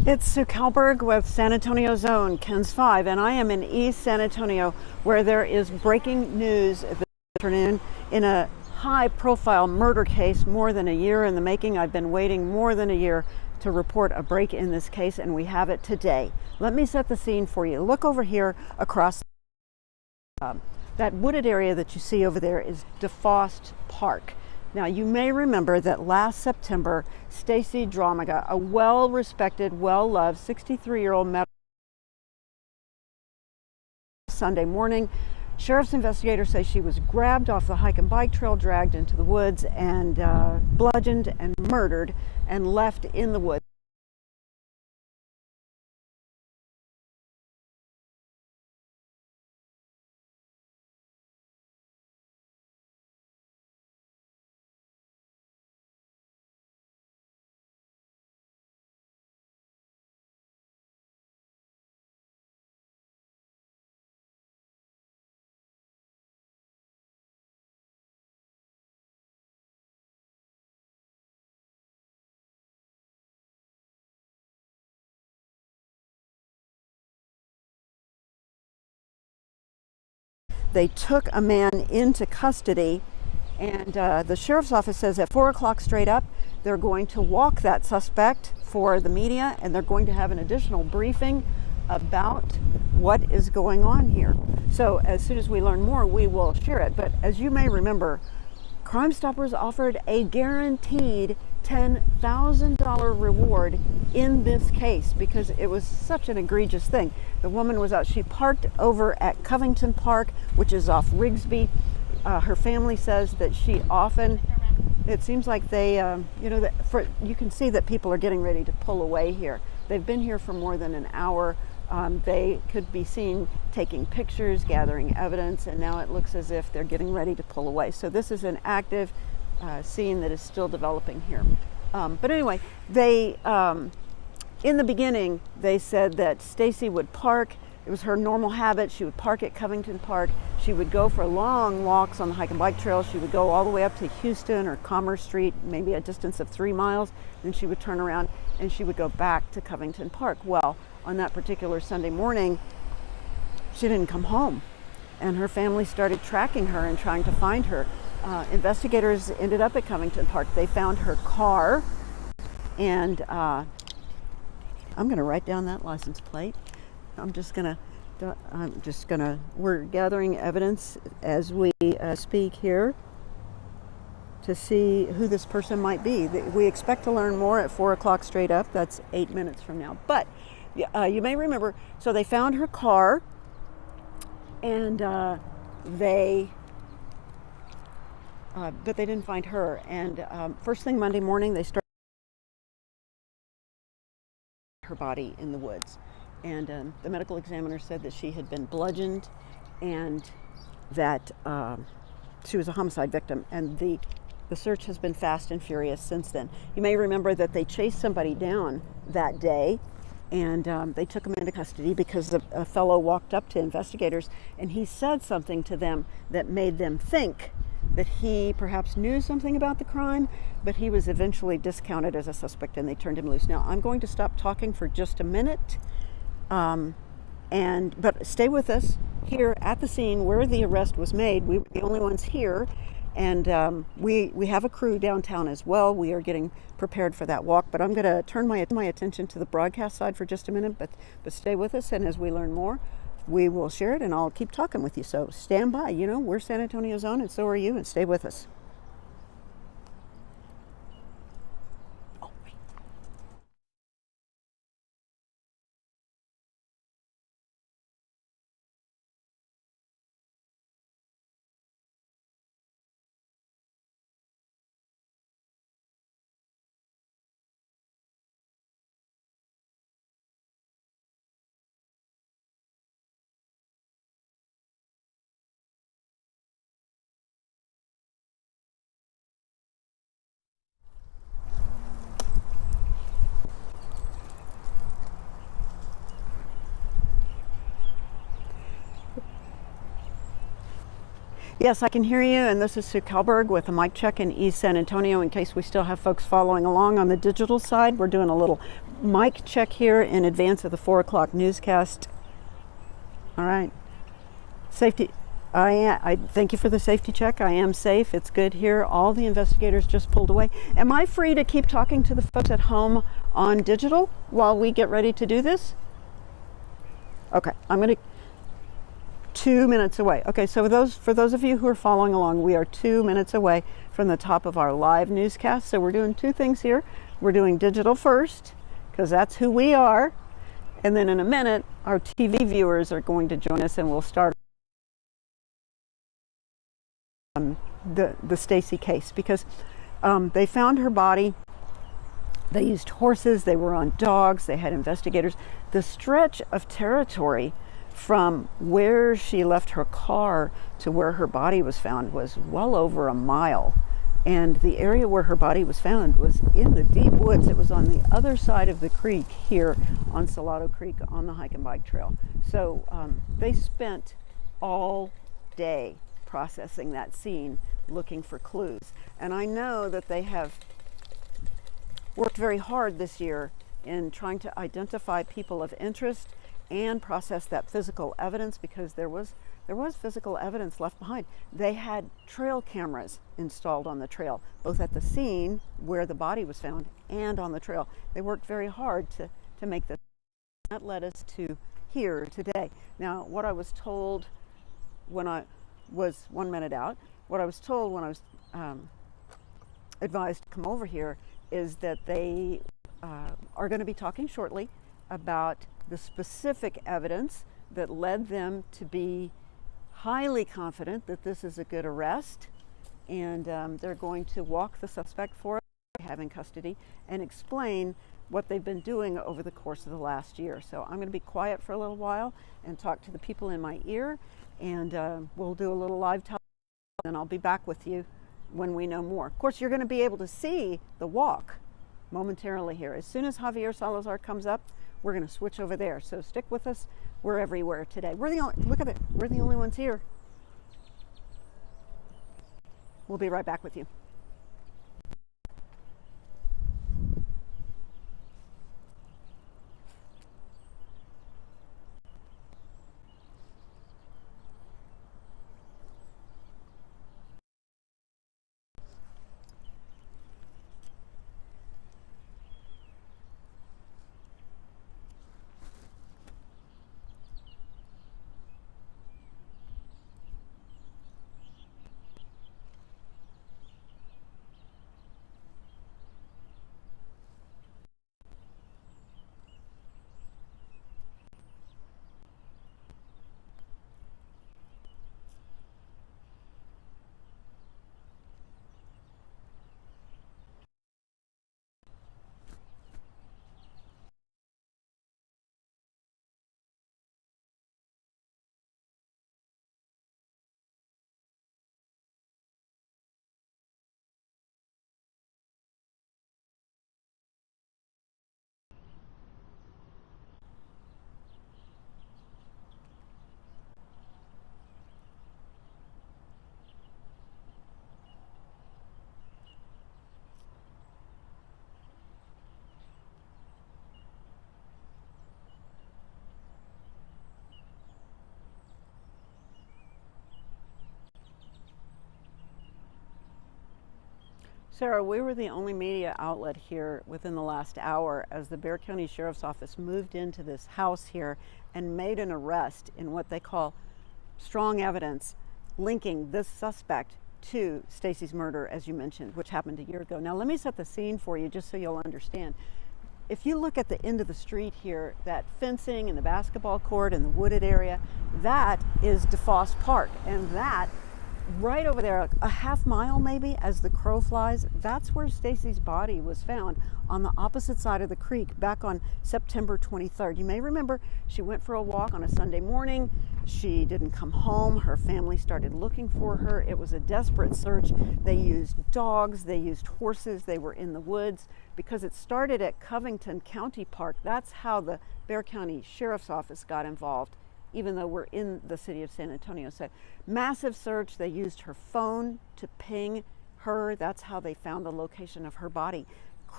It's Sue Kalberg with San Antonio Zone, KENS 5, and I am in East San Antonio where there is breaking news this afternoon in a high-profile murder case more than a year in the making. I've been waiting more than a year to report a break in this case, and we have it today. Let me set the scene for you. Look over here across that wooded area that you see over there is DeFost Park. Now, you may remember that last September, Stacey Dramiga, a well-respected, well-loved 63-year-old medical Sunday morning, sheriff's investigators say she was grabbed off the hike and bike trail, dragged into the woods, and bludgeoned and murdered and left in the woods. They took a man into custody, and the sheriff's office says at 4 o'clock straight up, they're going to walk that suspect for the media, and they're going to have an additional briefing about what is going on here. So as soon as we learn more, we will share it. But as you may remember, Crime Stoppers offered a guaranteed $10,000 reward in this case because it was such an egregious thing. The woman was out, she parked over at Covington Park, which is off Rigsby. Her family says that she often, it seems like they, you can see that people are getting ready to pull away here. They've been here for more than an hour. They could be seen taking pictures, gathering evidence, and now it looks as if they're getting ready to pull away. So this is an active scene that is still developing here. But anyway, they, in the beginning, they said that Stacey would park. It was her normal habit. She would park at Covington Park. She would go for long walks on the hike and bike trail. She would go all the way up to Houston or Commerce Street, maybe a distance of 3 miles. Then she would turn around and she would go back to Covington Park. Well, on that particular Sunday morning, she didn't come home, and her family started tracking her and trying to find her. Investigators ended up at Covington Park. They found her car, and I'm going to write down that license plate. We're gathering evidence as we speak here to see who this person might be. We expect to learn more at 4 o'clock straight up. That's 8 minutes from now. But you may remember, so they found her car, and but they didn't find her. And first thing Monday morning, they started her body in the woods. And the medical examiner said that she had been bludgeoned and that she was a homicide victim. And the search has been fast and furious since then. You may remember that they chased somebody down that day, and they took him into custody because a fellow walked up to investigators and he said something to them that made them think that he perhaps knew something about the crime, but he was eventually discounted as a suspect and they turned him loose. Now, I'm going to stop talking for just a minute, but stay with us here at the scene where the arrest was made. We're the only ones here, and we have a crew downtown as well. We are getting prepared for that walk, but I'm going to turn my attention to the broadcast side for just a minute, but stay with us, and as we learn more, we will share it, and I'll keep talking with you. So stand by. You know, we're San Antonio Zone, and so are you, and stay with us. Yes, I can hear you, and this is Sue Kalberg with a mic check in East San Antonio. In case we still have folks following along on the digital side, we're doing a little Mic check here in advance of the 4 o'clock newscast. All right. Safety. I thank you for the safety check. I am safe. It's good here. All the investigators just pulled away. Am I free to keep talking to the folks at home on digital while we get ready to do this? Okay, I'm going to 2 minutes away. Okay, so for those of you who are following along, we are 2 minutes away from the top of our live newscast. So we're doing two things here. We're doing digital first, because that's who we are. And then in a minute, our TV viewers are going to join us, and we'll start the Stacey case, because they found her body. They used horses, they were on dogs, they had investigators. The stretch of territory from where she left her car to where her body was found was well over a mile. And the area where her body was found was in the deep woods. It was on the other side of the creek here on Salado Creek on the hike and bike trail. So they spent all day processing that scene, looking for clues. And I know that they have worked very hard this year in trying to identify people of interest and process that physical evidence, because there was physical evidence left behind. They had trail cameras installed on the trail, both at the scene where the body was found and on the trail. They worked very hard to make this. That led us to here today. Now, what I was told when I was 1 minute out, what I was told when I was advised to come over here is that they are going to be talking shortly about the specific evidence that led them to be highly confident that this is a good arrest, and they're going to walk the suspect for us they have in custody and explain what they've been doing over the course of the last year. So I'm going to be quiet for a little while and talk to the people in my ear, and we'll do a little live television, and I'll be back with you when we know more. Of course, you're going to be able to see the walk momentarily here. As soon as Javier Salazar comes up, we're going to switch over there. So stick with us. We're everywhere today. We're the only, look at it, we're the only ones here. We'll be right back with you. Sarah, we were the only media outlet here within the last hour as the Bexar County Sheriff's Office moved into this house here and made an arrest in what they call strong evidence linking this suspect to Stacey's murder, as you mentioned, which happened a year ago. Now, let me set the scene for you just so you'll understand. If you look at the end of the street here, that fencing and the basketball court and the wooded area, that is DeFoss Park, and that right over there, a half mile maybe as the crow flies, that's where Stacey's body was found, on the opposite side of the creek back on September 23rd. You may remember she went for a walk on a Sunday morning. She didn't come home. Her family started looking for her. It was a desperate search. They used dogs, they used horses, they were in the woods, because it started at Covington County Park. That's how the Bexar County Sheriff's Office got involved, even though we're in the city of San Antonio. So massive search. They used her phone to ping her. That's how they found the location of her body.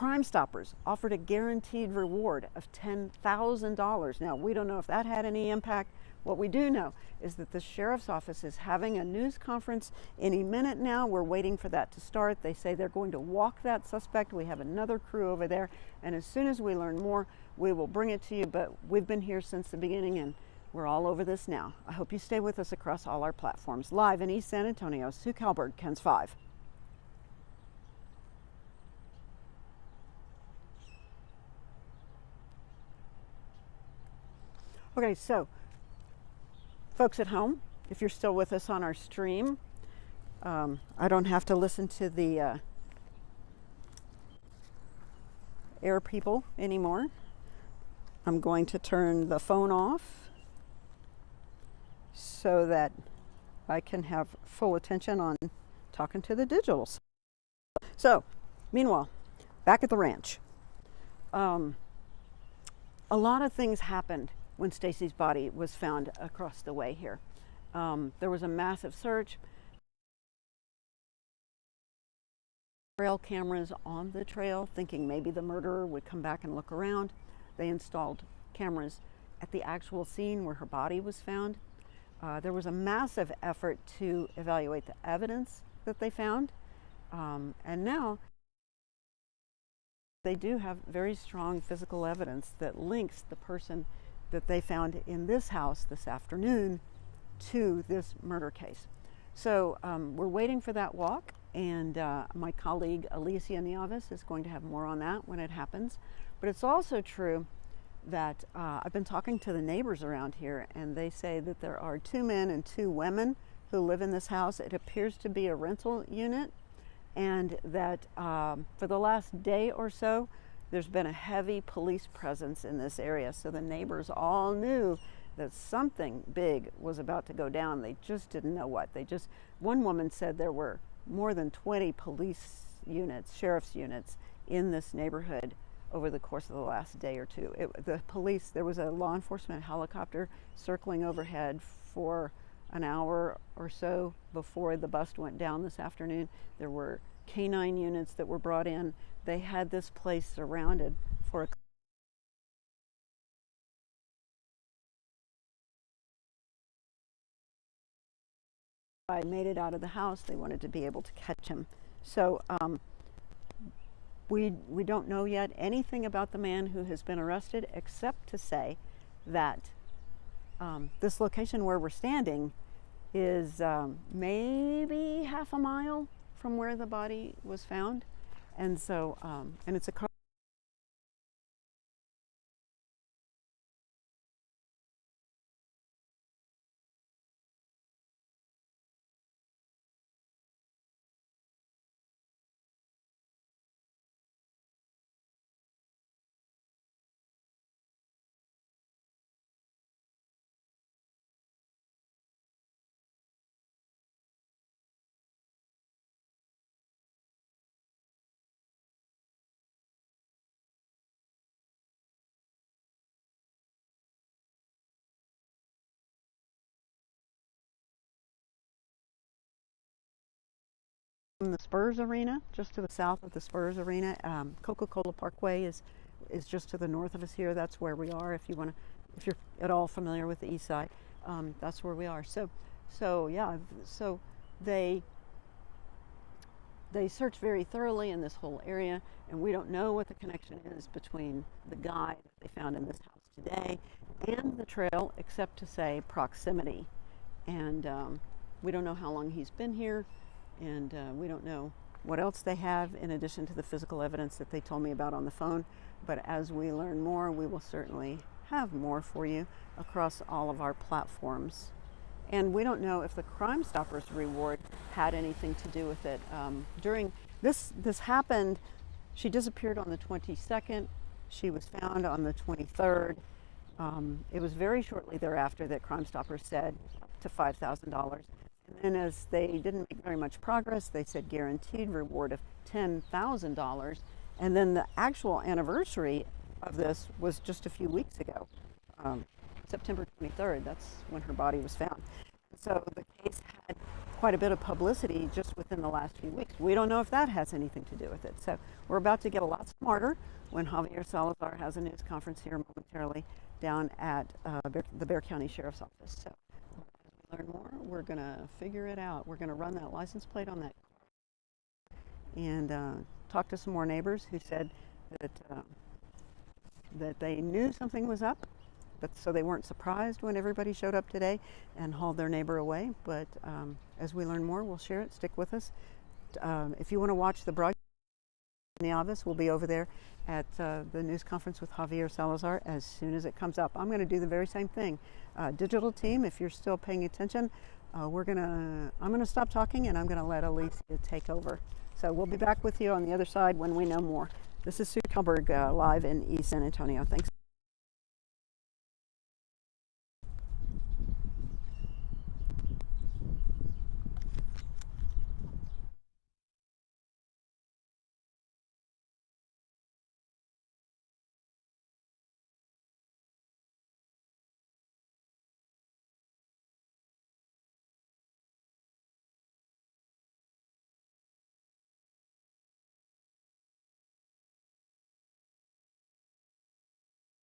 Crime Stoppers offered a guaranteed reward of $10,000. Now, we don't know if that had any impact. What we do know is that the sheriff's office is having a news conference any minute now. We're waiting for that to start. They say they're going to walk that suspect. We have another crew over there, and as soon as we learn more, we will bring it to you. But we've been here since the beginning, and we're all over this now. I hope you stay with us across all our platforms. Live in East San Antonio, Sue Kalberg, KENS 5. Okay, so folks at home, if you're still with us on our stream, I don't have to listen to the air people anymore. I'm going to turn the phone off so that I can have full attention on talking to the digitals. So, meanwhile, back at the ranch, a lot of things happened when Stacey's body was found across the way here. There was a massive search. Trail cameras on the trail, thinking maybe the murderer would come back and look around. They installed cameras at the actual scene where her body was found. There was a massive effort to evaluate the evidence that they found. And now they do have very strong physical evidence that links the person that they found in this house this afternoon to this murder case. So we're waiting for that walk, and my colleague Alicia Nieves is going to have more on that when it happens. But it's also true that I've been talking to the neighbors around here, and they say that there are 2 men and 2 women who live in this house. It appears to be a rental unit, and that for the last day or so, there's been a heavy police presence in this area. So the neighbors all knew that something big was about to go down. They just didn't know what. One woman said there were more than 20 police units, sheriff's units in this neighborhood over the course of the last day or two. There was a law enforcement helicopter circling overhead for an hour or so before the bust went down this afternoon. There were canine units that were brought in. They had this place surrounded for a guy made it out of the house. They wanted to be able to catch him. So we don't know yet anything about the man who has been arrested, except to say that this location where we're standing is maybe half a mile from where the body was found. And so, and it's a car. From the Spurs Arena, just to the south of the Spurs Arena. Coca-Cola Parkway is just to the north of us here. That's where we are. If you're at all familiar with the east side, that's where we are. So yeah, so they searched very thoroughly in this whole area, and we don't know what the connection is between the guy that they found in this house today and the trail, except to say proximity. And we don't know how long he's been here. And we don't know what else they have in addition to the physical evidence that they told me about on the phone. But as we learn more, we will certainly have more for you across all of our platforms. And we don't know if the Crime Stoppers reward had anything to do with it. During this happened, she disappeared on the 22nd. She was found on the 23rd. It was very shortly thereafter that Crime Stoppers said up to $5,000. And then as they didn't make very much progress, they said guaranteed reward of $10,000. And then the actual anniversary of this was just a few weeks ago, September 23rd. That's when her body was found. So the case had quite a bit of publicity just within the last few weeks. We don't know if that has anything to do with it. So we're about to get a lot smarter when Javier Salazar has a news conference here momentarily down at the Bexar County Sheriff's Office. So as we learn more, we're going to figure it out. We're going to run that license plate on that and talk to some more neighbors who said that they knew something was up, but so they weren't surprised when everybody showed up today and hauled their neighbor away. But as we learn more, we'll share it. Stick with us. If you want to watch the broadcast in the office, we'll be over there at the news conference with Javier Salazar as soon as it comes up. I'm going to do the very same thing. Digital team, if you're still paying attention, I'm going to stop talking and I'm going to let Alicia take over. So we'll be back with you on the other side when we know more. This is Sue Kalberg live in East San Antonio. Thanks.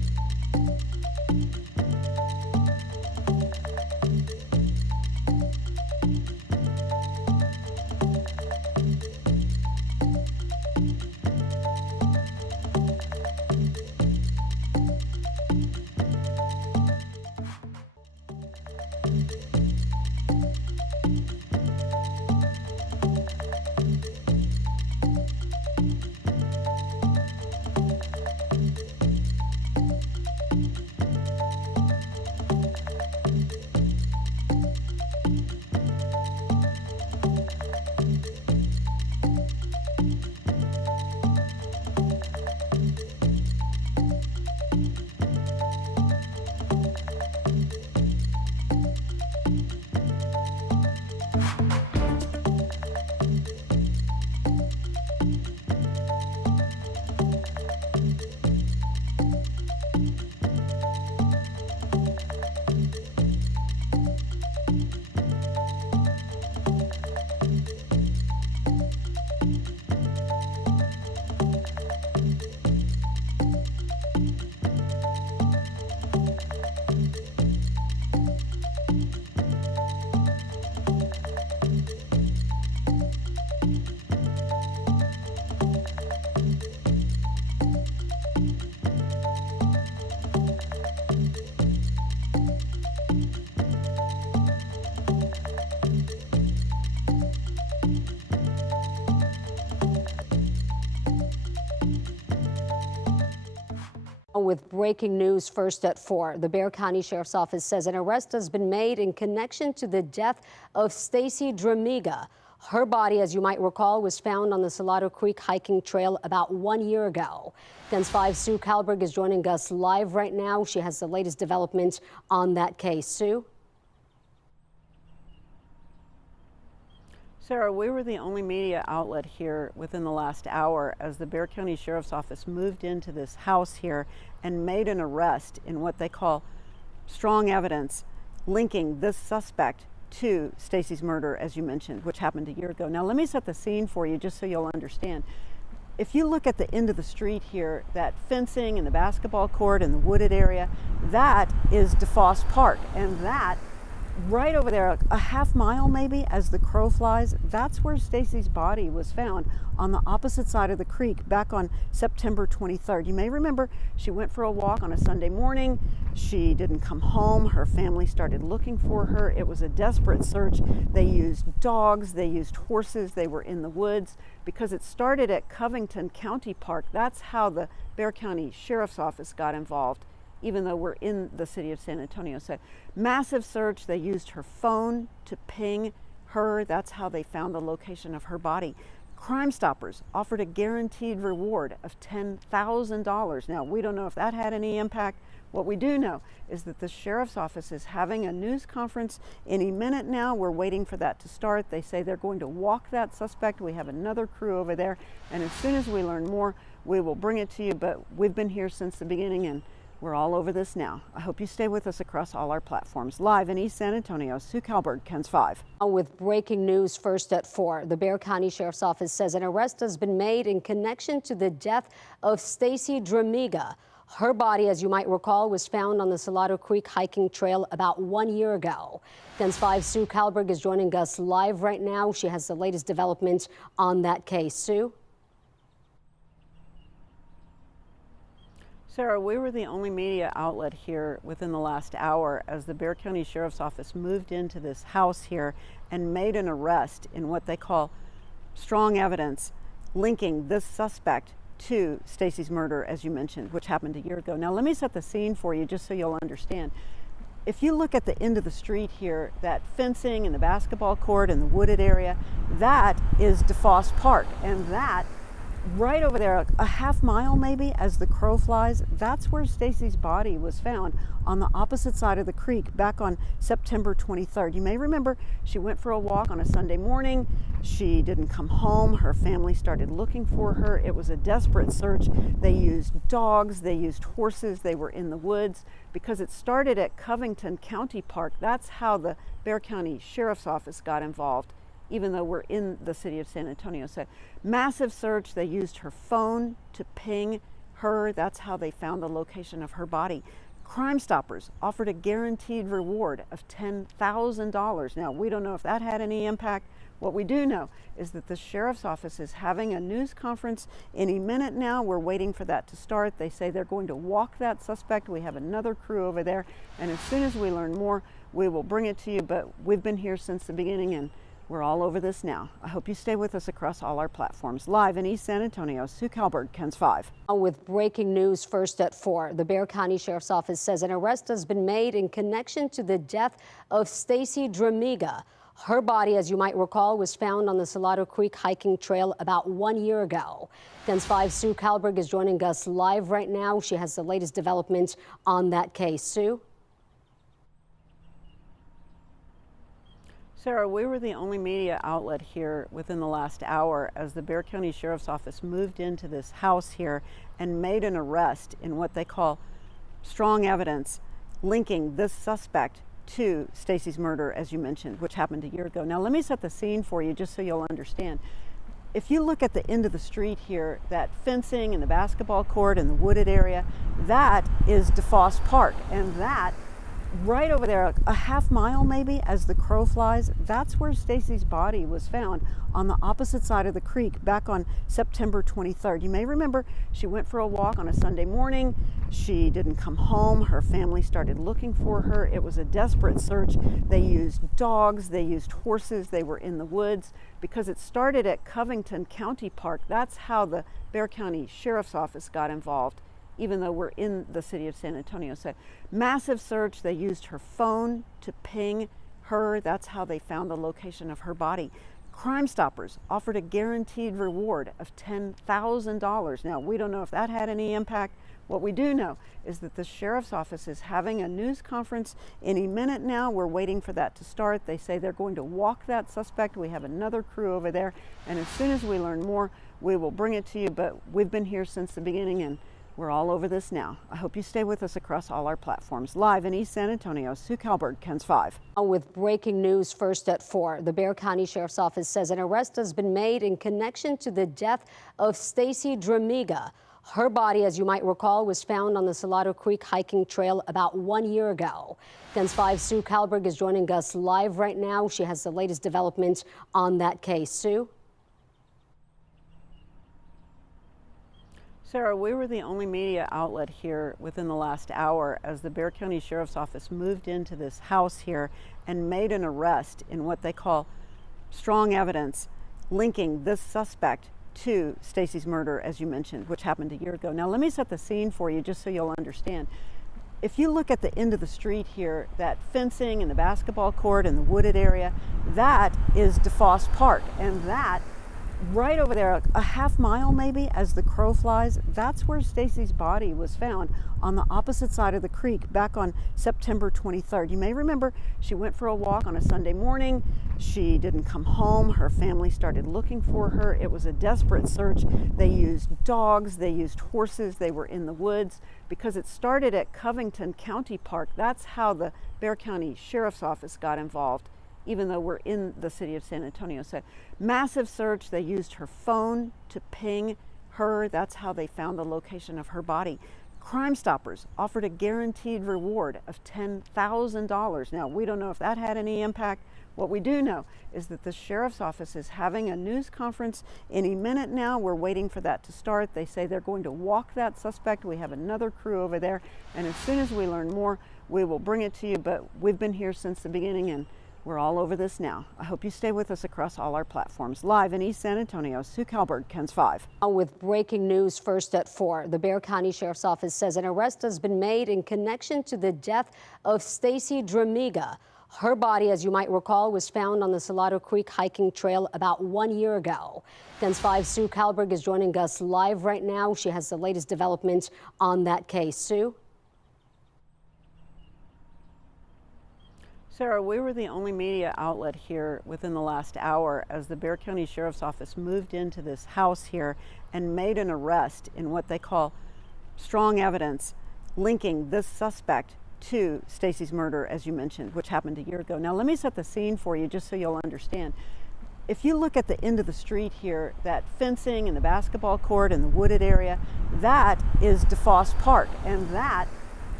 With breaking news first at 4, the Bexar County Sheriff's Office says an arrest has been made in connection to the death of Stacey Dramiga. Her body, as you might recall, was found on the Salazar Creek hiking trail about 1 year ago. KENS 5's Sue Kalberg is joining us live right now. She has the latest developments on that case. Sue? Sarah, we were the only media outlet here within the last hour as the Bexar County Sheriff's Office moved into this house here and made an arrest in what they call strong evidence linking this suspect to Stacey's murder, as you mentioned, which happened a year ago. Now, let me set the scene for you just so you'll understand. If you look at the end of the street here, that fencing and the basketball court and the wooded area, that is DeFoss Park, and that right over there, a half mile maybe as the crow flies, that's where Stacey's body was found, on the opposite side of the creek back on September 23rd. You may remember she went for a walk on a Sunday morning. She didn't come home. Her family started looking for her. It was a desperate search. They used dogs, they used horses, they were in the woods because it started at Covington County Park. That's how the Bexar County Sheriff's Office got involved, even though we're in the city of San Antonio. So massive search. They used her phone to ping her. That's how they found the location of her body. Crime Stoppers offered a guaranteed reward of $10,000. Now, we don't know if that had any impact. What we do know is that the Sheriff's Office is having a news conference any minute now. We're waiting for that to start. They say they're going to walk that suspect. We have another crew over there, and as soon as we learn more, we will bring it to you. But we've been here since the beginning, and we're all over this now. I hope you stay with us across all our platforms. Live in East San Antonio, Sue Kalberg, KENS 5. With breaking news first at 4, the Bexar County Sheriff's Office says an arrest has been made in connection to the death of Stacey Dramiga. Her body, as you might recall, was found on the Salazar Creek hiking trail about 1 year ago. KENS 5's Sue Kalberg is joining us live right now. She has the latest developments on that case. Sue? Sarah, we were the only media outlet here within the last hour as the Bexar County Sheriff's Office moved into this house here and made an arrest in what they call strong evidence linking this suspect to Stacey's murder, as you mentioned, which happened a year ago. Now, let me set the scene for you just so you'll understand. If you look at the end of the street here, that fencing and the basketball court and the wooded area, that is DeFoss Park, and that right over there, a half mile maybe as the crow flies, that's where Stacey's body was found, on the opposite side of the creek back on September 23rd. You may remember she went for a walk on a Sunday morning. She didn't come home. Her family started looking for her. It was a desperate search. They used dogs, they used horses, they were in the woods because it started at Covington County Park. That's how the Bexar County Sheriff's Office got involved, even though we're in the city of San Antonio. So massive search. They used her phone to ping her. That's how they found the location of her body. Crime Stoppers offered a guaranteed reward of $10,000. Now, we don't know if that had any impact. What we do know is that the sheriff's office is having a news conference any minute now. We're waiting for that to start. They say they're going to walk that suspect. We have another crew over there, and as soon as we learn more, we will bring it to you. But we've been here since the beginning, and we're all over this now. I hope you stay with us across all our platforms. Live in East San Antonio, Sue Kalberg, KENS 5. With breaking news first at 4, the Bexar County Sheriff's Office says an arrest has been made in connection to the death of Stacey Dramiga. Her body, as you might recall, was found on the Salazar Creek hiking trail about 1 year ago. KENS 5's Sue Kalberg is joining us live right now. She has the latest developments on that case. Sue? Sarah, we were the only media outlet here within the last hour as the Bexar County Sheriff's Office moved into this house here and made an arrest in what they call strong evidence linking this suspect to Stacey's murder, as you mentioned, which happened a year ago. Now, let me set the scene for you just so you'll understand. If you look at the end of the street here, that fencing and the basketball court and the wooded area, that is DeFoss Park, and that right over there, a half mile maybe as the crow flies, that's where Stacey's body was found on the opposite side of the creek back on September 23rd. You may remember she went for a walk on a Sunday morning. She didn't come home. Her family started looking for her. It was a desperate search. They used dogs, they used horses, they were in the woods because it started at Covington County Park. That's how the Bexar County Sheriff's Office got involved, even though we're in the city of San Antonio. So massive search. They used her phone to ping her. That's how they found the location of her body. Crime Stoppers offered a guaranteed reward of $10,000. Now, we don't know if that had any impact. What we do know is that the sheriff's office is having a news conference any minute now. We're waiting for that to start. They say they're going to walk that suspect. We have another crew over there, and as soon as we learn more, we will bring it to you. But we've been here since the beginning, and we're all over this now. I hope you stay with us across all our platforms. Live in East San Antonio, Sue Kalberg, KENS 5. With breaking news first at 4, the Bexar County Sheriff's Office says an arrest has been made in connection to the death of Stacey Dramiga. Her body, as you might recall, was found on the Salazar Creek hiking trail about 1 year ago. KENS 5's Sue Kalberg is joining us live right now. She has the latest developments on that case. Sue? Sarah, we were the only media outlet here within the last hour as the Bexar County Sheriff's Office moved into this house here and made an arrest in what they call strong evidence linking this suspect to Stacey's murder, as you mentioned, which happened a year ago. Now, let me set the scene for you just so you'll understand. If you look at the end of the street here, that fencing and the basketball court and the wooded area, that is DeFoss Park, and that right over there, a half mile maybe as the crow flies, that's where Stacey's body was found on the opposite side of the creek back on September 23rd. You may remember she went for a walk on a Sunday morning. She didn't come home. Her family started looking for her. It was a desperate search. They used dogs, they used horses, they were in the woods because it started at Covington County Park. That's how the Bexar County Sheriff's Office got involved, even though we're in the city of San Antonio. So massive search. They used her phone to ping her. That's how they found the location of her body. Crime Stoppers offered a guaranteed reward of $10,000. Now, we don't know if that had any impact. What we do know is that the sheriff's office is having a news conference any minute now. We're waiting for that to start. They say they're going to walk that suspect. We have another crew over there, and as soon as we learn more, we will bring it to you. But we've been here since the beginning, and we're all over this now. I hope you stay with us across all our platforms. Live in East San Antonio, Sue Kalberg, KENS 5. With breaking news first at 4, the Bexar County Sheriff's Office says an arrest has been made in connection to the death of Stacey Dramiga. Her body, as you might recall, was found on the Salazar Creek hiking trail about 1 year ago. KENS 5's Sue Kalberg is joining us live right now. She has the latest developments on that case. Sue? Sarah, we were the only media outlet here within the last hour as the Bexar County Sheriff's Office moved into this house here and made an arrest in what they call strong evidence linking this suspect to Stacey's murder, as you mentioned, which happened a year ago. Now, let me set the scene for you just so you'll understand. If you look at the end of the street here, that fencing and the basketball court and the wooded area, that is DeFoss Park, and that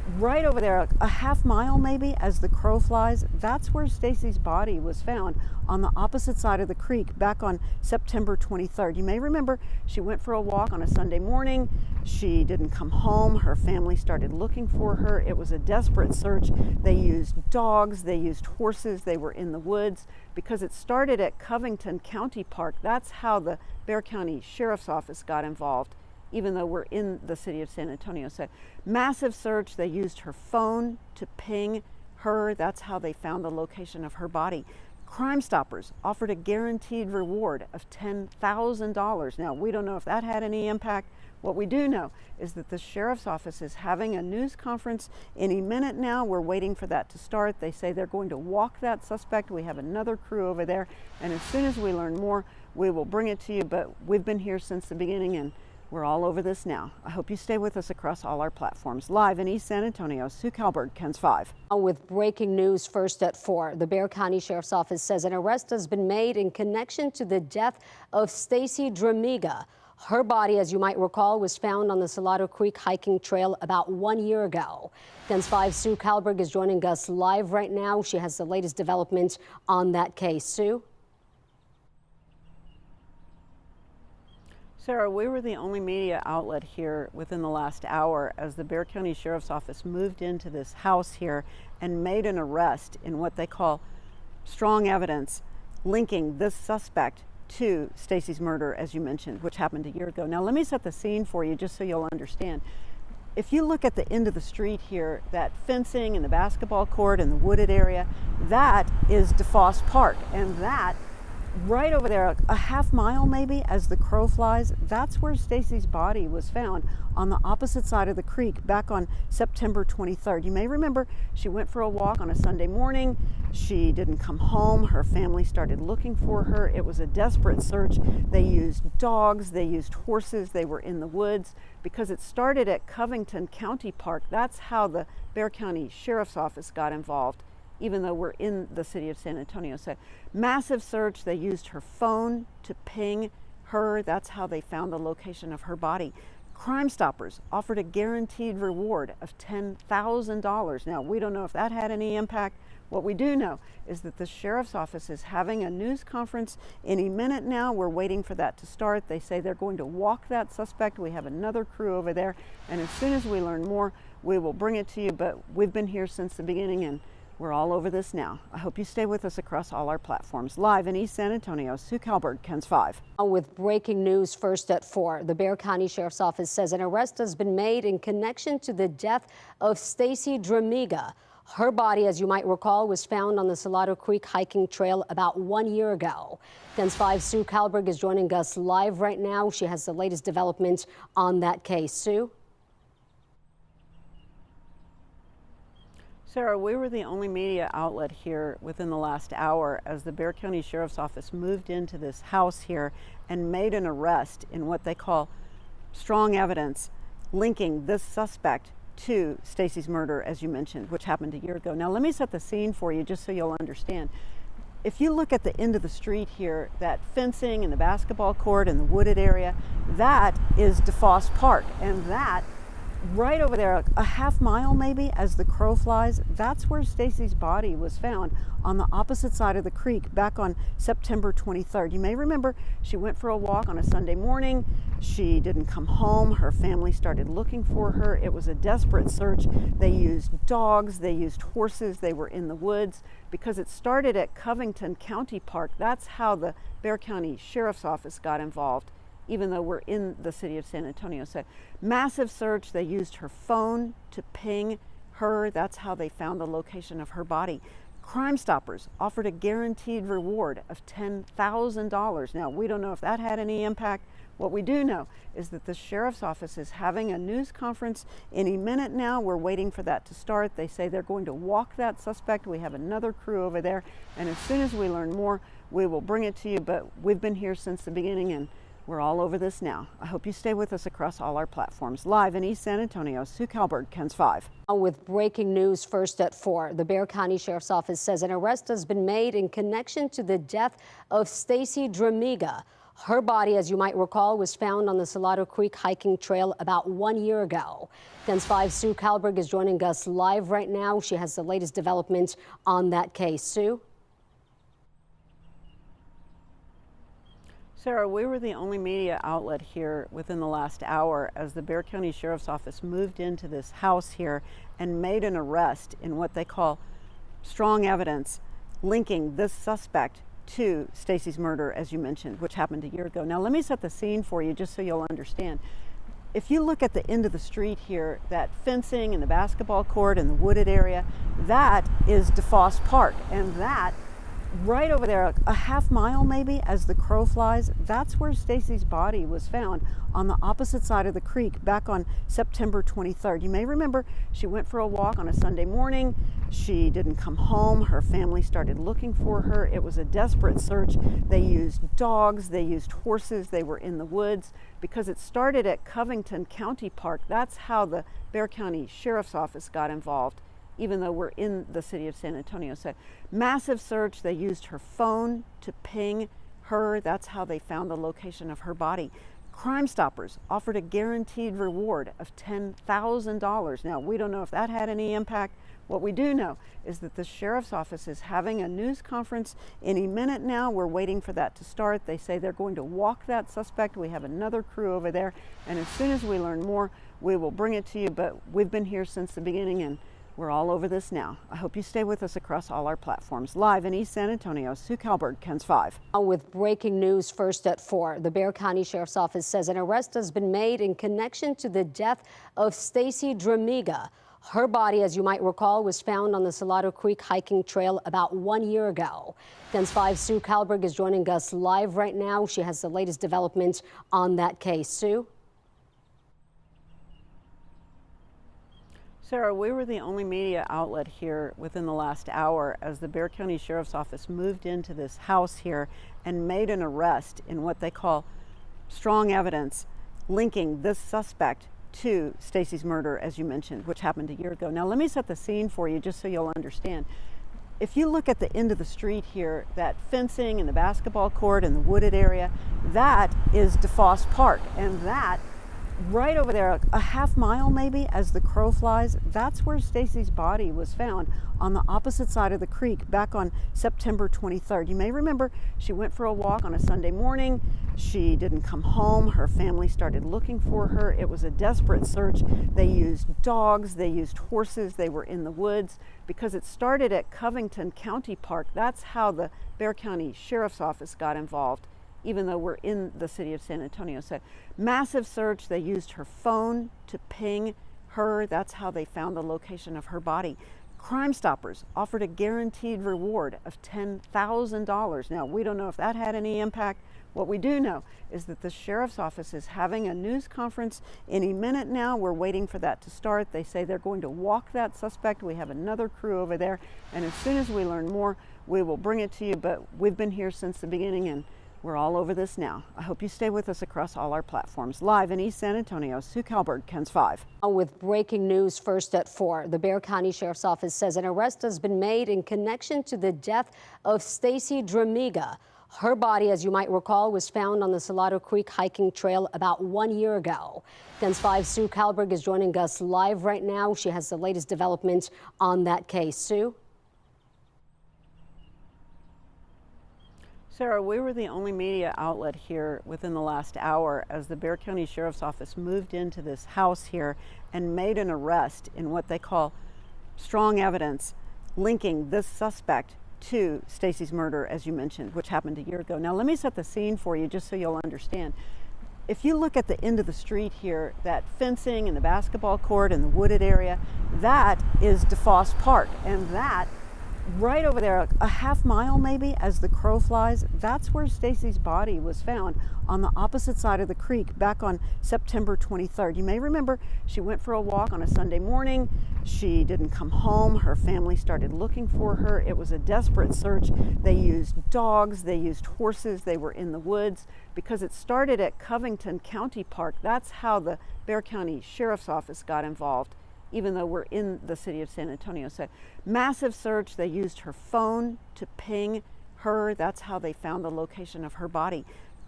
right over there, a half mile maybe as the crow flies, that's where Stacey's body was found, on the opposite side of the creek back on September 23rd. You may remember she went for a walk on a Sunday morning. She didn't come home. Her family started looking for her. It was a desperate search. They used dogs, they used horses, they were in the woods because it started at Covington County Park. That's how the Bexar County Sheriff's Office got involved, even though we're in the city of San Antonio. So massive search. They used her phone to ping her. That's how they found the location of her body. Crime Stoppers offered a guaranteed reward of $10,000. Now, we don't know if that had any impact. What we do know is that the sheriff's office is having a news conference any minute now. We're waiting for that to start. They say they're going to walk that suspect. We have another crew over there, and as soon as we learn more, we will bring it to you. But we've been here since the beginning, and we're all over this now. I hope you stay with us across all our platforms. Live in East San Antonio, Sue Kalberg, KENS 5. With breaking news first at 4, the Bexar County Sheriff's Office says an arrest has been made in connection to the death of Stacey Dramiga. Her body, as you might recall, was found on the Salazar Creek hiking trail about 1 year ago. KENS 5's Sue Kalberg is joining us live right now. She has the latest developments on that case. Sue? Sarah, we were the only media outlet here within the last hour as the Bexar County Sheriff's Office moved into this house here and made an arrest in what they call strong evidence linking this suspect to Stacey's murder, as you mentioned, which happened a year ago. Now, let me set the scene for you just so you'll understand. If you look at the end of the street here, that fencing and the basketball court and the wooded area, that is DeFoss Park, and that right over there, a half mile maybe as the crow flies, that's where Stacey's body was found, on the opposite side of the creek back on September 23rd. You may remember she went for a walk on a Sunday morning. She didn't come home. Her family started looking for her. It was a desperate search. They used dogs, they used horses, they were in the woods because it started at Covington County Park. That's how the Bexar County Sheriff's Office got involved, even though we're in the city of San Antonio. So massive search. They used her phone to ping her. That's how they found the location of her body. Crime Stoppers offered a guaranteed reward of $10,000. Now, we don't know if that had any impact. What we do know is that the sheriff's office is having a news conference any minute now. We're waiting for that to start. They say they're going to walk that suspect. We have another crew over there, and as soon as we learn more, we will bring it to you. But we've been here since the beginning, and we're all over this now. I hope you stay with us across all our platforms. Live in East San Antonio, Sue Kalberg, KENS 5. With breaking news first at 4, the Bexar County Sheriff's Office says an arrest has been made in connection to the death of Stacey Dramiga. Her body, as you might recall, was found on the Salazar Creek hiking trail about 1 year ago. KENS 5's Sue Kalberg is joining us live right now. She has the latest developments on that case. Sue? Sarah, we were the only media outlet here within the last hour as the Bexar County Sheriff's Office moved into this house here and made an arrest in what they call strong evidence linking this suspect to Stacey's murder, as you mentioned, which happened a year ago. Now, let me set the scene for you just so you'll understand. If you look at the end of the street here, that fencing and the basketball court and the wooded area, that is DeFoss Park, and that right over there, a half mile maybe as the crow flies, that's where Stacey's body was found, on the opposite side of the creek back on September 23rd. You may remember she went for a walk on a Sunday morning. She didn't come home. Her family started looking for her. It was a desperate search. They used dogs, they used horses, they were in the woods because it started at Covington County Park. That's how the Bexar County Sheriff's Office got involved, even though we're in the city of San Antonio. So massive search. They used her phone to ping her. That's how they found the location of her body. Crime Stoppers offered a guaranteed reward of $10,000. Now, we don't know if that had any impact. What we do know is that the sheriff's office is having a news conference any minute now. We're waiting for that to start. They say they're going to walk that suspect. We have another crew over there, and as soon as we learn more, we will bring it to you. But we've been here since the beginning, and we're all over this now. I hope you stay with us across all our platforms. Live in East San Antonio, Sue Kalberg, KENS 5. With breaking news first at 4, the Bexar County Sheriff's Office says an arrest has been made in connection to the death of Stacey Dramiga. Her body, as you might recall, was found on the Salazar Creek hiking trail about 1 year ago. KENS 5's Sue Kalberg is joining us live right now. She has the latest developments on that case. Sue? Sarah, we were the only media outlet here within the last hour as the Bexar County Sheriff's Office moved into this house here and made an arrest in what they call strong evidence linking this suspect to Stacey's murder, as you mentioned, which happened a year ago. Now, let me set the scene for you just so you'll understand. If you look at the end of the street here, that fencing and the basketball court and the wooded area, that is DeFoss Park, and that right over there, a half mile maybe as the crow flies, that's where Stacey's body was found on the opposite side of the creek back on September 23rd. You may remember she went for a walk on a Sunday morning. She didn't come home. Her family started looking for her. It was a desperate search. They used dogs, they used horses, they were in the woods because it started at Covington County Park. That's how the Bexar County Sheriff's Office got involved, even though we're in the city of San Antonio. So massive search. They used her phone to ping her. That's how they found the location of her body. Crime Stoppers offered a guaranteed reward of $10,000. Now, we don't know if that had any impact. What we do know is that the sheriff's office is having a news conference any minute now. We're waiting for that to start. They say they're going to walk that suspect. We have another crew over there, and as soon as we learn more, we will bring it to you. But we've been here since the beginning, and we're all over this now. I hope you stay with us across all our platforms. Live in East San Antonio, Sue Kalberg, KENS 5. With breaking news first at 4, the Bexar County Sheriff's Office says an arrest has been made in connection to the death of Stacey Dramiga. Her body, as you might recall, was found on the Salazar Creek hiking trail about 1 year ago. KENS 5's Sue Kalberg is joining us live right now. She has the latest developments on that case. Sue? Sarah, we were the only media outlet here within the last hour as the Bexar County Sheriff's Office moved into this house here and made an arrest in what they call strong evidence linking this suspect to Stacey's murder, as you mentioned, which happened a year ago. Now, let me set the scene for you just so you'll understand. If you look at the end of the street here, that fencing and the basketball court and the wooded area, that is DeFoss Park, and that right over there, a half mile maybe as the crow flies, that's where Stacey's body was found on the opposite side of the creek back on September 23rd. You may remember she went for a walk on a Sunday morning. She didn't come home. Her family started looking for her. It was a desperate search. They used dogs, they used horses, they were in the woods because it started at Covington County Park. That's how the Bexar County Sheriff's Office got involved, even though we're in the city of San Antonio. So massive search. They used her phone to ping her. That's how they found the location of her body. Crime Stoppers offered a guaranteed reward of $10,000. Now, we don't know if that had any impact. What we do know is that the sheriff's office is having a news conference any minute now. We're waiting for that to start. They say they're going to walk that suspect. We have another crew over there, and as soon as we learn more, we will bring it to you. But we've been here since the beginning, and we're all over this now. I hope you stay with us across all our platforms. Live in East San Antonio, Sue Kalberg, KENS 5. With breaking news first at 4, the Bexar County Sheriff's Office says an arrest has been made in connection to the death of Stacey Dramiga. Her body, as you might recall, was found on the Salazar Creek hiking trail about 1 year ago. KENS 5's Sue Kalberg is joining us live right now. She has the latest developments on that case. Sue? Sarah, we were the only media outlet here within the last hour as the Bexar County Sheriff's Office moved into this house here and made an arrest in what they call strong evidence linking this suspect to Stacey's murder, as you mentioned, which happened a year ago. Now, let me set the scene for you just so you'll understand. If you look at the end of the street here, that fencing and the basketball court and the wooded area, that is DeFoss Park, and that right over there, a half mile maybe as the crow flies, that's where Stacey's body was found on the opposite side of the creek back on September 23rd. You may remember she went for a walk on a Sunday morning. She didn't come home. Her family started looking for her. It was a desperate search. They used dogs, they used horses, they were in the woods because it started at Covington County Park. That's how the Bexar County Sheriff's Office got involved, even though we're in the city of San Antonio. So massive search. They used her phone to ping her. That's how they found the location of her body.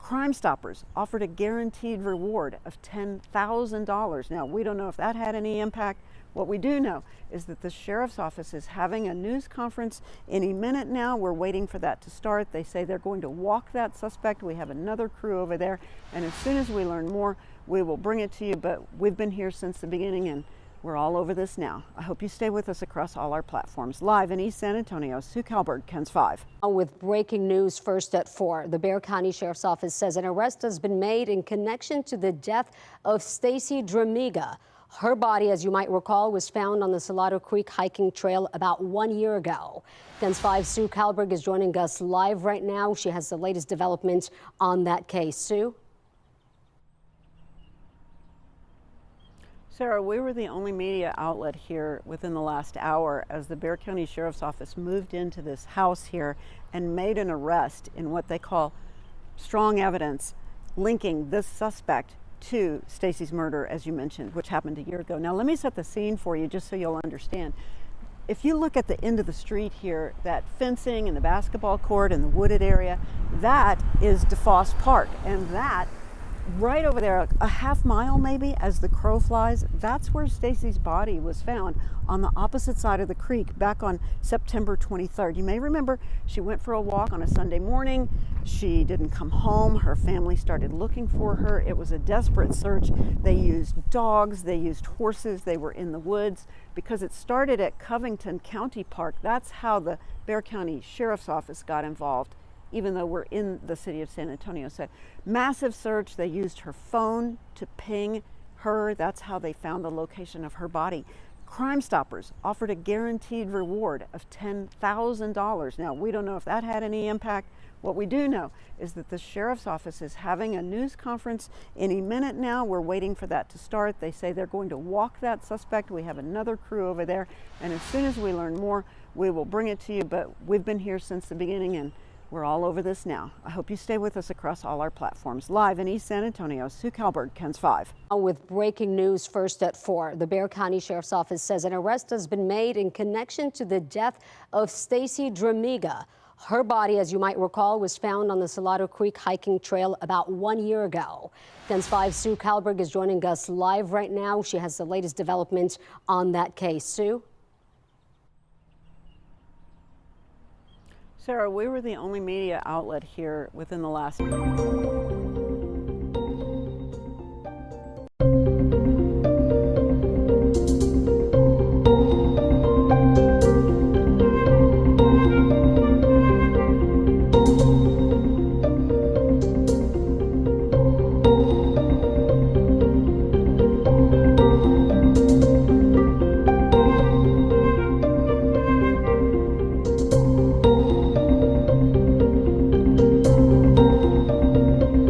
Crime Stoppers offered a guaranteed reward of $10,000. Now, we don't know if that had any impact. What we do know is that the sheriff's office is having a news conference any minute now. We're waiting for that to start. They say they're going to walk that suspect. We have another crew over there, and as soon as we learn more, we will bring it to you. But we've been here since the beginning, and we're all over this now. I hope you stay with us across all our platforms. Live in East San Antonio, Sue Kalberg, KENS 5. With breaking news first at 4, the Bexar County Sheriff's Office says an arrest has been made in connection to the death of Stacey Dramiga. Her body, as you might recall, was found on the Salazar Creek hiking trail about 1 year ago. KENS 5's Sue Kalberg is joining us live right now. She has the latest developments on that case. Sue? Sarah, we were the only media outlet here within the last hour as the Bexar County Sheriff's Office moved into this house here and made an arrest in what they call strong evidence linking this suspect to Stacey's murder, as you mentioned, which happened a year ago. Now, let me set the scene for you just so you'll understand. If you look at the end of the street here, that fencing and the basketball court and the wooded area, that is DeFoss Park, and that right over there, a half mile maybe as the crow flies, that's where Stacey's body was found, on the opposite side of the creek back on September 23rd. You may remember she went for a walk on a Sunday morning. She didn't come home. Her family started looking for her. It was a desperate search. They used dogs, they used horses, they were in the woods because it started at Covington County Park. That's how the Bexar County Sheriff's Office got involved, even though we're in the city of San Antonio. So massive search. They used her phone to ping her. That's how they found the location of her body. Crime Stoppers offered a guaranteed reward of $10,000. Now, we don't know if that had any impact. What we do know is that the sheriff's office is having a news conference any minute now. We're waiting for that to start. They say they're going to walk that suspect. We have another crew over there, and as soon as we learn more, we will bring it to you. But we've been here since the beginning, and we're all over this now. I hope you stay with us across all our platforms. Live in East San Antonio, Sue Kalberg, KENS 5. With breaking news first at 4, the Bexar County Sheriff's Office says an arrest has been made in connection to the death of Stacey Dramiga. Her body, as you might recall, was found on the Salazar Creek hiking trail about 1 year ago. KENS 5's Sue Kalberg is joining us live right now. She has the latest developments on that case. Sue? Sarah, we were the only media outlet here within the last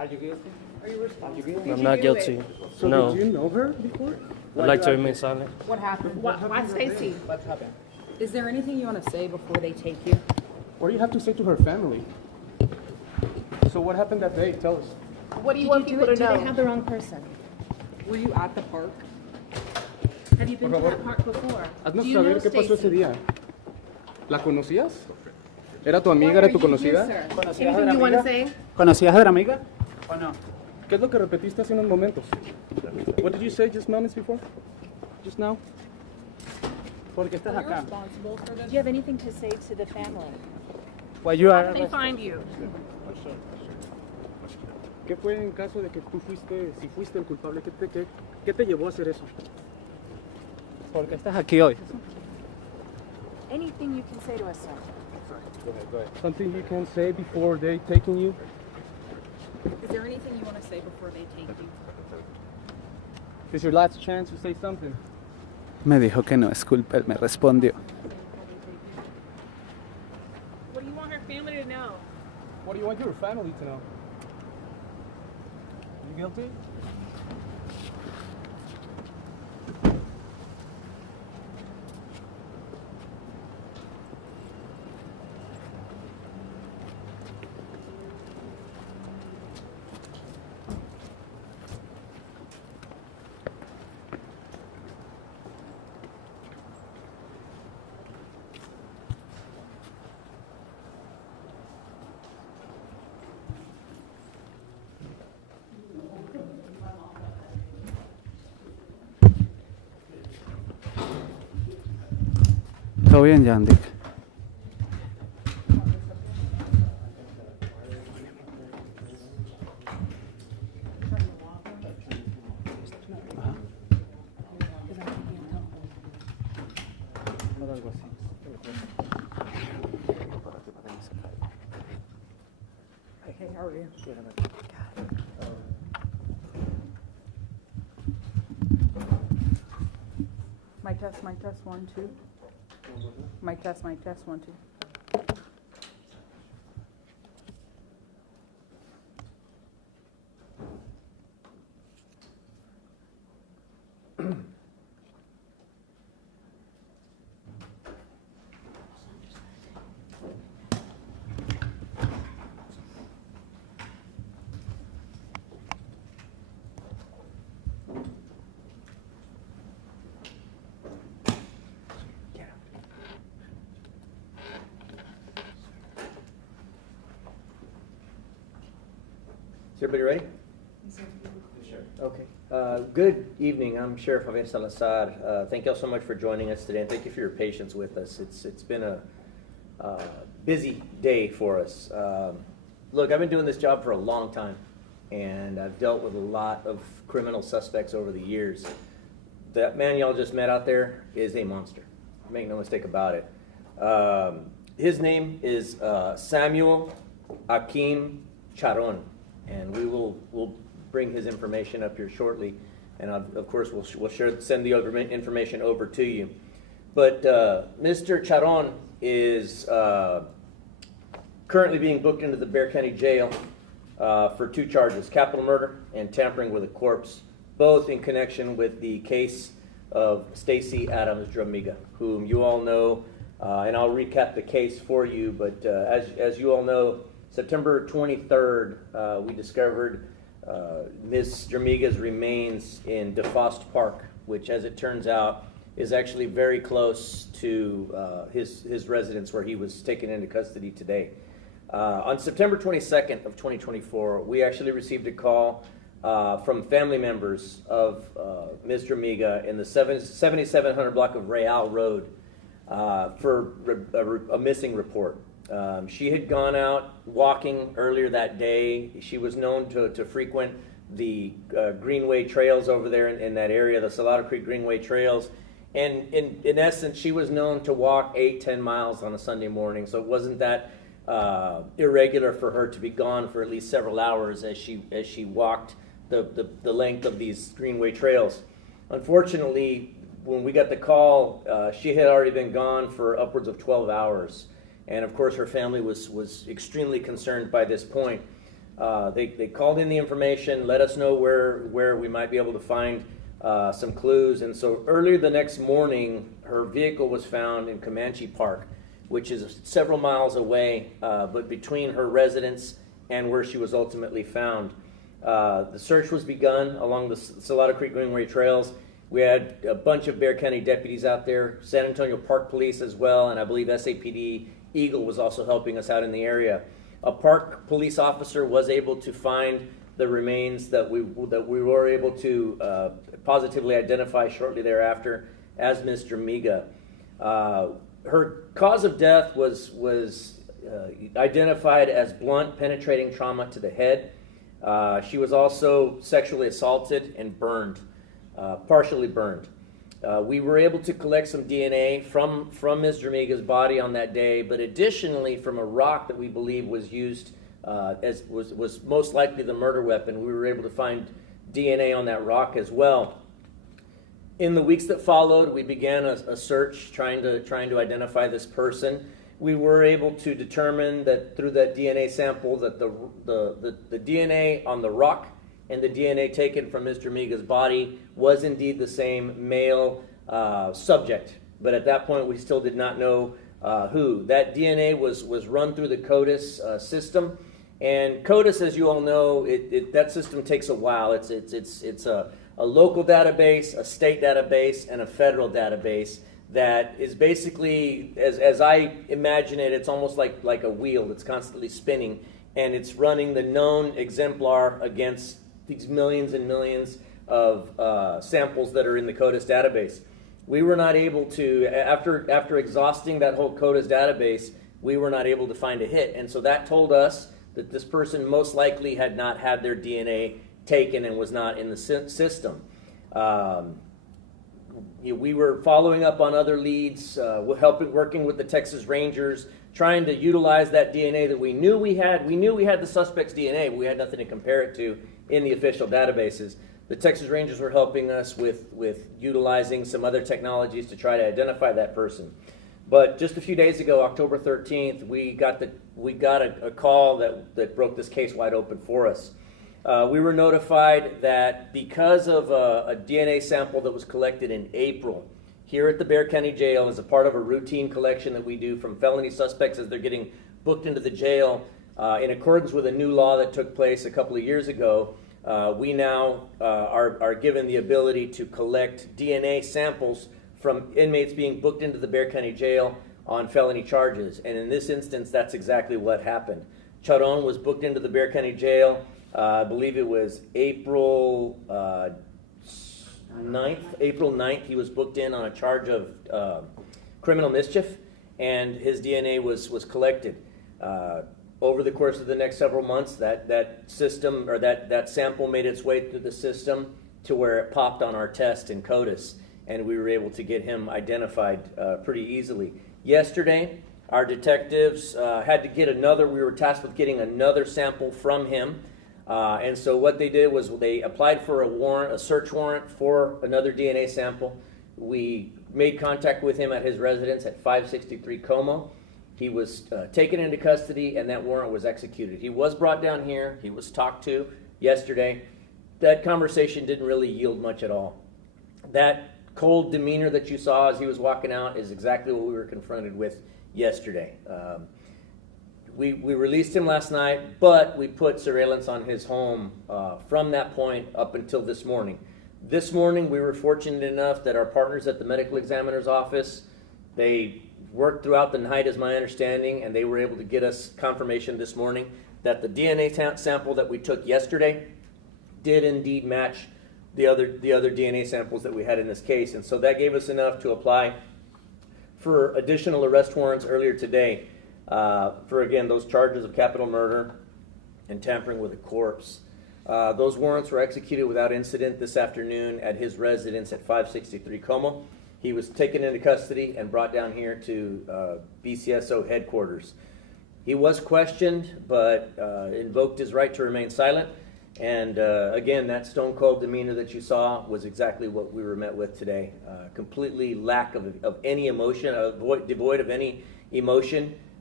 Are you guilty? Are you responsible? I'm not guilty. So No. did you know her before? I'd like to remain silent. What happened? Why, Stacey? What happened? Is there anything you want to say before they take you? What do you have to say to her family? So what happened that day? Tell us. What do you want people to know? Do they have the wrong person? Were you at the park? Have you been to that park before? Haznos Do you know saber qué pasó ese Stacey? día. ¿La conocías? ¿Era tu amiga? ¿Era tu conocida? Anything you want to say? ¿Conocías a Dramiga o no? ¿Qué es lo que repetiste hace unos momentos? What did you say just moments before? Just now? ¿Por qué estás acá? Do you have anything to say to the family? Pues you are They find you. ¿Qué fue en caso de que tú fuiste, si fuiste el culpable? ¿Qué te llevó a hacer eso? ¿Por qué estás aquí hoy? Anything you can say to us, sir. Go ahead. Something you can say before they taking you? Is there anything you want to say before they take you? This is your last chance to say something. Me dijo que no es culpa, él me respondió. What do you want her family to know? What do you want your family to know? You guilty? Todo bien, Yandic. Hey, how are you? Mic test, 1, 2. Mic test, 1, 2. Is everybody ready? Sure. Okay. Good evening. I'm Sheriff Javier Salazar. Thank you all so much for joining us today, and thank you for your patience with us. It's been a busy day for us. Look, I've been doing this job for a long time, and I've dealt with a lot of criminal suspects over the years. That man y'all just met out there is a monster. Make no mistake about it. His name is Samuel Akim Charon. And we'll bring his information up here shortly, and of course we'll send the information over to you. But Mr. Charon is currently being booked into the Bexar County Jail for 2 charges: capital murder and tampering with a corpse, both in connection with the case of Stacey Dramiga, whom you all know. And I'll recap the case for you. But as you all know, September 23rd, we discovered Ms. Dramiga's remains in DeFost Park, which, as it turns out, is actually very close to his residence where he was taken into custody today. On September 22nd of 2024, we actually received a call from family members of Ms. Dramiga in the 7700 block of Real Road for a missing report. She had gone out walking earlier that day. She was known to frequent the Greenway trails over there in that area, the Salado Creek Greenway trails. And in essence, she was known to walk 8-10 miles on a Sunday morning. So it wasn't that irregular for her to be gone for at least several hours as she walked the length of these Greenway trails. Unfortunately, when we got the call, she had already been gone for upwards of 12 hours. And of course, her family was extremely concerned by this point. They called in the information, let us know where we might be able to find some clues. And so earlier the next morning, her vehicle was found in Comanche Park, which is several miles away, but between her residence and where she was ultimately found. The search was begun along the Salado Creek Greenway trails. We had a bunch of Bexar County deputies out there, San Antonio Park Police as well, and I believe SAPD Eagle was also helping us out in the area. A park police officer was able to find the remains that we were able to positively identify shortly thereafter as Ms. Dramiga. Her cause of death was identified as blunt penetrating trauma to the head. She was also sexually assaulted and burned, partially burned. We were able to collect some DNA from Ms. Dramiga's body on that day, but additionally from a rock that we believe was used was most likely the murder weapon. We were able to find DNA on that rock as well. In the weeks that followed, we began a search trying to identify this person. We were able to determine that through that DNA sample that the DNA on the rock and the DNA taken from Ms. Dramiga's body was indeed the same male subject. But at that point, we still did not know who. That DNA was run through the CODIS system. And CODIS, as you all know, that system takes a while. It's a local database, a state database, and a federal database that is basically, as I imagine it, it's almost like a wheel that's constantly spinning, and it's running the known exemplar against these millions and millions of samples that are in the CODIS database. We were not able to, after exhausting that whole CODIS database, we were not able to find a hit. And so that told us that this person most likely had not had their DNA taken and was not in the system. We were following up on other leads, working with the Texas Rangers, trying to utilize that DNA that we knew we had. We knew we had the suspect's DNA, but we had nothing to compare it to in the official databases. The Texas Rangers were helping us with utilizing some other technologies to try to identify that person. But just a few days ago, October 13th, we got a call that broke this case wide open for us. We were notified that because of a DNA sample that was collected in April here at the Bexar County Jail as a part of a routine collection that we do from felony suspects as they're getting booked into the jail, in accordance with a new law that took place a couple of years ago, we now are given the ability to collect DNA samples from inmates being booked into the Bexar County Jail on felony charges. And in this instance, that's exactly what happened. Charon was booked into the Bexar County Jail. I believe it was April 9th. April 9th, he was booked in on a charge of criminal mischief, and his DNA was collected. Over the course of the next several months, that system, or that sample made its way through the system to where it popped on our test in CODIS, and we were able to get him identified pretty easily. Yesterday, our detectives had to get we were tasked with getting another sample from him. And so what they did was they applied for a search warrant for another DNA sample. We made contact with him at his residence at 563 Como. He was taken into custody, and that warrant was executed. He was brought down here. He was talked to yesterday. That conversation didn't really yield much at all. That cold demeanor that you saw as he was walking out is exactly what we were confronted with yesterday. We released him last night, but we put surveillance on his home from that point up until this morning. This morning, we were fortunate enough that our partners at the medical examiner's office, they worked throughout the night, is my understanding, and they were able to get us confirmation this morning that the DNA sample that we took yesterday did indeed match the other DNA samples that we had in this case. And so that gave us enough to apply for additional arrest warrants earlier today. For, again, those charges of capital murder and tampering with a corpse. Those warrants were executed without incident this afternoon at his residence at 563 Como. He was taken into custody and brought down here to BCSO headquarters. He was questioned, but invoked his right to remain silent. And again, that stone cold demeanor that you saw was exactly what we were met with today. Completely lack of any emotion, devoid of any emotion.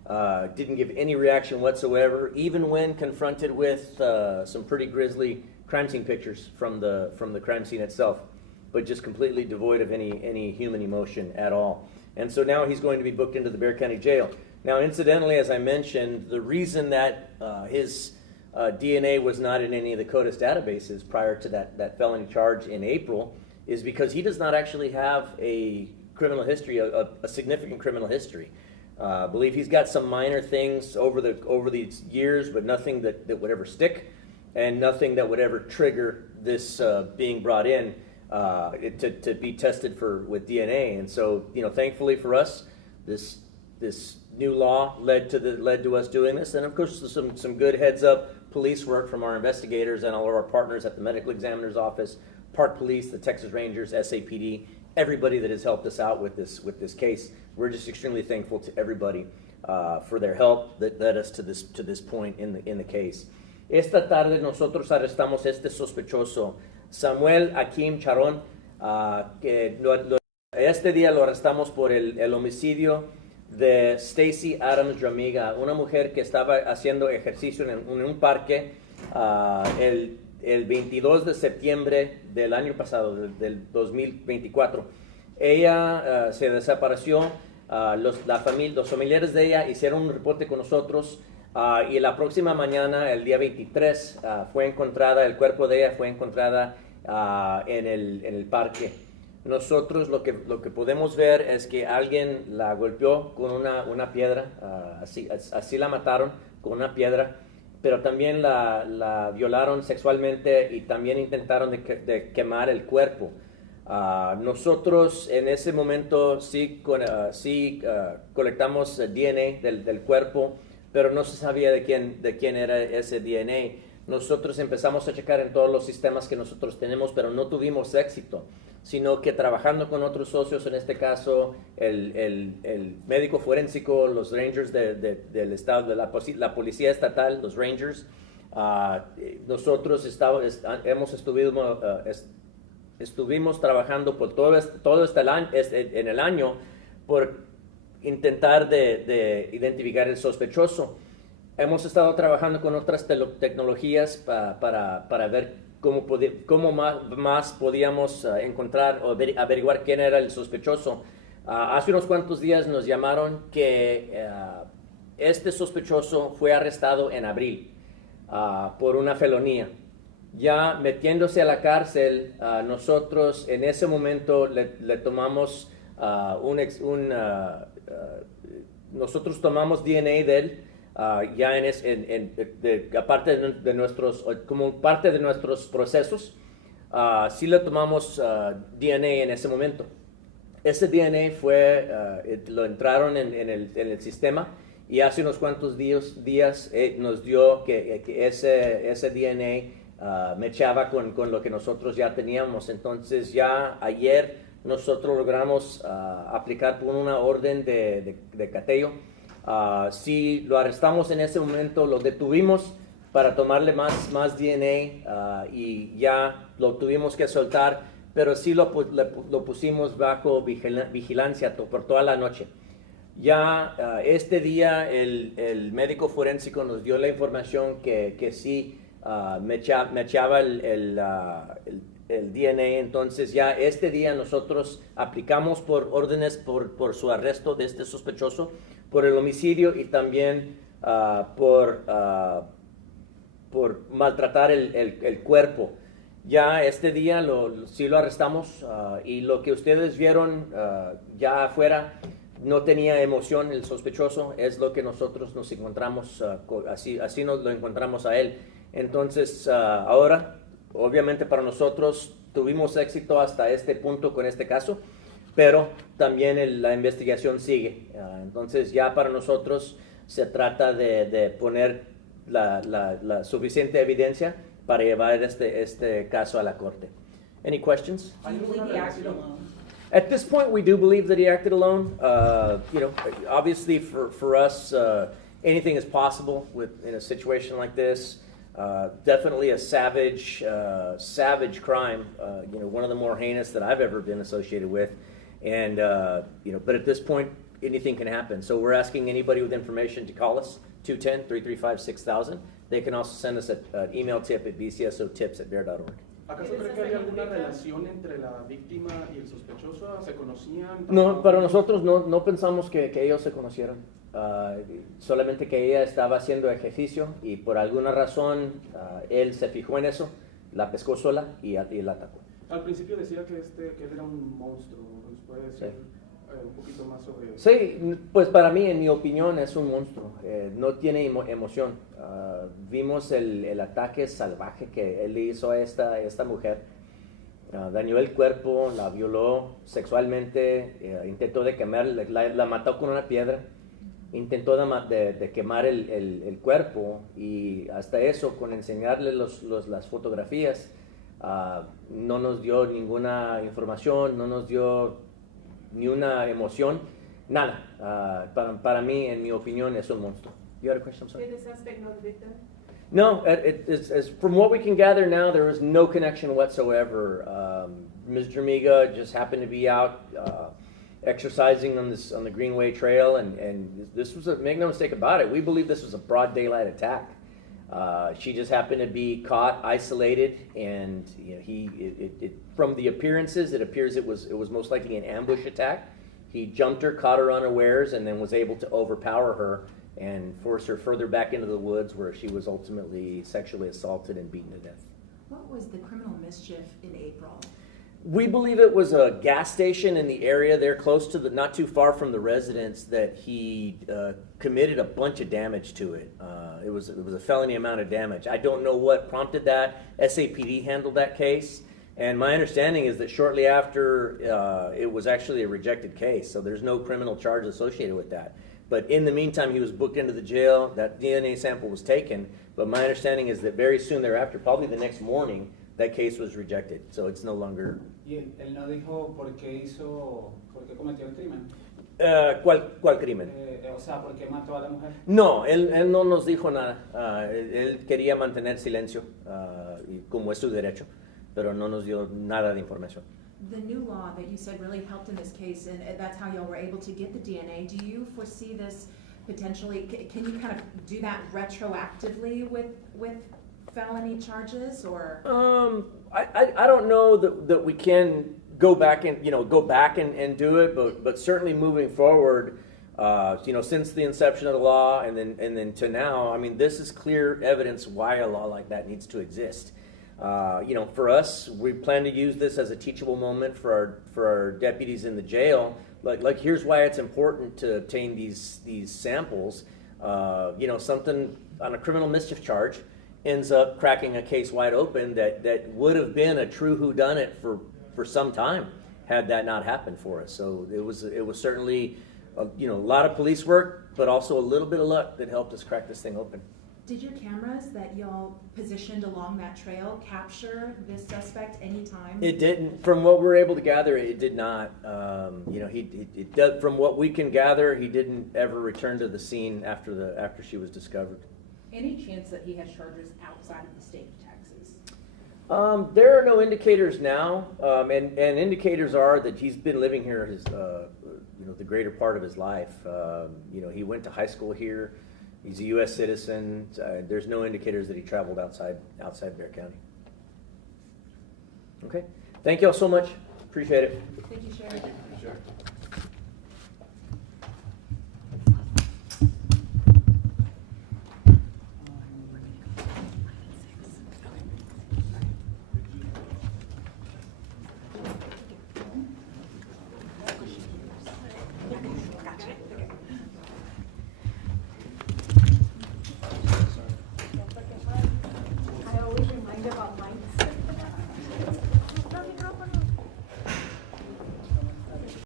didn't give any reaction whatsoever, even when confronted with some pretty grisly crime scene pictures from the crime scene itself, but just completely devoid of any human emotion at all. And so now he's going to be booked into the Bexar County Jail. Now, incidentally, as I mentioned, the reason that his DNA was not in any of the CODIS databases prior to that felony charge in April is because he does not actually have a criminal history, a significant criminal history. I believe he's got some minor things over these years, but nothing that would ever stick, and nothing that would ever trigger this being brought in to be tested with DNA. And so, thankfully for us, this new law led to us doing this, and of course some good heads up police work from our investigators and all of our partners at the medical examiner's office, Park Police, the Texas Rangers, SAPD, everybody that has helped us out with this case. We're just extremely thankful to everybody for their help that led us to this point in the case. Esta tarde nosotros arrestamos este sospechoso, Samuel Akim Charón, que este día lo arrestamos por el homicidio de Stacey Dramiga, una mujer que estaba haciendo ejercicio en un parque el 22 de septiembre del año pasado, del 2024. Ella se desapareció, los familiares de ella hicieron un reporte con nosotros y la próxima mañana, el día 23, el cuerpo de ella fue encontrada en el parque. Nosotros lo que podemos ver es que alguien la golpeó con una piedra, así la mataron con una piedra, pero también la violaron sexualmente y también intentaron de quemar el cuerpo. Nosotros en ese momento sí colectamos DNA del cuerpo, pero no se sabía de quién era ese DNA. Nosotros empezamos a checar en todos los sistemas que nosotros tenemos, pero no tuvimos éxito, sino que trabajando con otros socios, en este caso el médico forénsico, los Rangers del estado, de la policía estatal, los Rangers, nosotros estuvimos trabajando por todo en el año por intentar de identificar el sospechoso. Hemos estado trabajando con otras tecnologías para ver cómo más podíamos encontrar o averiguar quién era el sospechoso. Hace unos cuantos días nos llamaron que este sospechoso fue arrestado en abril por una felonía. Ya metiéndose a la cárcel, nosotros en ese momento le tomamos nosotros tomamos DNA de él. Ya aparte de nuestros, como parte de nuestros procesos, sí le tomamos DNA en ese momento. Ese DNA lo entraron en el sistema y hace unos cuantos días nos dio que ese DNA mechaba con lo que nosotros ya teníamos. Entonces ya ayer nosotros logramos aplicar por una orden de cateo. Si lo arrestamos en ese momento, lo detuvimos para tomarle más DNA y ya lo tuvimos que soltar, pero sí lo pusimos bajo vigilancia por toda la noche. Ya este día el médico forénsico nos dio la información que sí mechaba el DNA. Entonces ya este día nosotros aplicamos por órdenes por su arresto de este sospechoso, por el homicidio y también por maltratar el cuerpo. Ya este día sí lo arrestamos y lo que ustedes vieron ya afuera no tenía emoción el sospechoso, es lo que nosotros nos encontramos, así nos lo encontramos a él. Entonces ahora, obviamente para nosotros tuvimos éxito hasta este punto con este caso, pero también la investigación sigue. Entonces ya para nosotros se trata de poner la suficiente evidencia para llevar este caso a la corte. Any questions? Do you believe he acted alone? At this point, we do believe that he acted alone. Obviously for us, anything is possible in a situation like this. Definitely a savage crime. One of the more heinous that I've ever been associated with. And but at this point, anything can happen. So we're asking anybody with information to call us, 210-335-6000. They can also send us an email tip at bcsotips@bear.org. ¿Acaso cree que hay alguna relación entre la víctima y el sospechoso? ¿Se conocían? No, para nosotros no pensamos que ellos se conocieran. Solamente que ella estaba haciendo ejercicio y por alguna razón él se fijó en eso, la pescó sola y la atacó. Al principio decía que él era un monstruo. ¿Nos puede decir un poquito más sobre eso? Sí, pues para mí, en mi opinión, es un monstruo. No tiene emoción. Vimos el ataque salvaje que él hizo a esta mujer. Dañó el cuerpo, la violó sexualmente, intentó de quemar, la mató con una piedra, intentó de quemar el cuerpo, y hasta eso, con enseñarle las fotografías, no nos dio ninguna información, no nos dio ni una emoción, nada. Para mí, en mi opinión, es un monstruo. You had a question, I'm sorry? Did the suspect know the victim? No, from what we can gather now, there was no connection whatsoever. Ms. Dramiga just happened to be out exercising on the Greenway Trail, and this was make no mistake about it, we believe this was a broad daylight attack. She just happened to be caught, isolated, and from the appearances, it appears it was most likely an ambush attack. He jumped her, caught her unawares, and then was able to overpower her and force her further back into the woods, where she was ultimately sexually assaulted and beaten to death. What was the criminal mischief in April? We believe it was a gas station in the area there, close to not too far from the residence, that he committed a bunch of damage to it. It was a felony amount of damage. I don't know what prompted that. SAPD handled that case, and my understanding is that shortly after, it was actually a rejected case, so there's no criminal charge associated with that. But in the meantime, he was booked into the jail. That DNA sample was taken, but my understanding is that very soon thereafter, probably the next morning, that case was rejected, so it's no longer. ¿Y él no dijo por qué cometió el crimen? ¿Cuál crimen? O sea, ¿por qué mató a la mujer? No, él no nos dijo nada. Él quería mantener silencio, y como es su derecho, pero no nos dio nada de información. The new law that you said really helped in this case, and that's how y'all were able to get the DNA. Do you foresee this potentially? Can you kind of do that retroactively with felony charges, or? I don't know that we can go back and do it, but certainly moving forward, since the inception of the law and then to now, I mean, this is clear evidence why a law like that needs to exist. For us, we plan to use this as a teachable moment for our deputies in the jail. Like here's why it's important to obtain these samples. Something on a criminal mischief charge ends up cracking a case wide open that would have been a true whodunit for some time had that not happened for us. So it was certainly a lot of police work, but also a little bit of luck that helped us crack this thing open. Did your cameras that y'all positioned along that trail capture this suspect anytime? It didn't. From what we're able to gather, it did not. From what we can gather, he didn't ever return to the scene after she was discovered. Any chance that he has charges outside of the state of Texas? There are no indicators now, and indicators are that he's been living here the greater part of his life. He went to high school here. He's a U.S. citizen. There's no indicators that he traveled outside Bexar County. Okay. Thank you all so much. Appreciate it. Thank you, Sheriff.